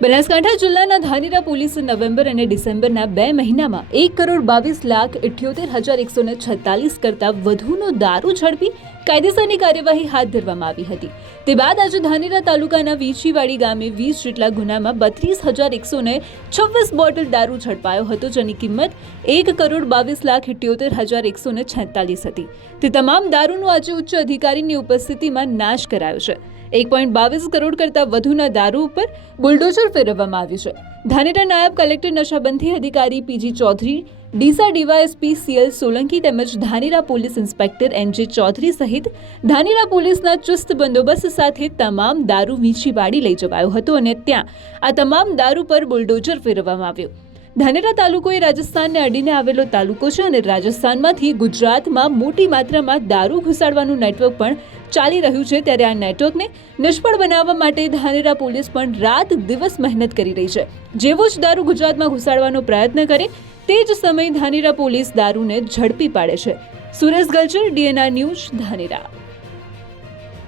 બનાસકાંઠા જિલ્લાના ધાનેરા પોલીસે નવેમ્બર અને ડિસેમ્બરના 2 મહિનામાં 1,22,78,146 કરતાં વધુનો દારૂ ઝડપી કાયદેસરની કાર્યવાહી હાથ ધરવામાં આવી હતી। તે બાદ આજે ધાનેરા તાલુકાના વીંછીવાડી ગામે 20 જેટલા ગુનામાં 32,126 બોટલ દારૂ ઝડપાયો હતો, જેની કિંમત 1,22,78,146 હતી। તે તમામ દારૂનો આજે ઉચ્ચ અધિકારીની ઉપસ્થિતિમાં નાશ કરાયો છે। 1.22 કરોડ કરતાં વધુના દારૂ ઉપર બુલડોઝર ફેરવવામાં આવ્યું છે। ધાનેરા નાયબ કલેક્ટર નશાબંધી અધિકારી PG Chaudhary, Deesa DYSP CL Solanki તેમજ Dhanera police inspector NJ Chaudhary સહિત ધાનેરા પોલીસના ચુસ્ત બંદોબસ્ત સાથે તમામ દારૂ વીંછીવાડી લઈ જવાયો હતો અને ત્યાં આ તમામ દારૂ પર બુલડોઝર ફેરવવામાં આવ્યું। ધાનેરા તાલુકો એ રાજસ્થાનને અડીને આવેલો તાલુકો છે અને રાજસ્થાનમાંથી ગુજરાતમાં મોટી માત્રામાં દારૂ ઘુસાડવાનું નેટવર્ક પણ ચાલી રહ્યું છે। ત્યારે આ નેટવર્કને નિષ્ફળ બનાવવા માટે ધાનેરા પોલીસ પણ રાત દિવસ મહેનત કરી રહી છે। જેવો જ દારૂ ગુજરાતમાં ઘુસાડવાનો પ્રયત્ન કરે તે જ સમયે ધાનેરા પોલીસ દારૂને ઝડપી પાડે છે। Suresh Galchar, DNR news, Dhanera.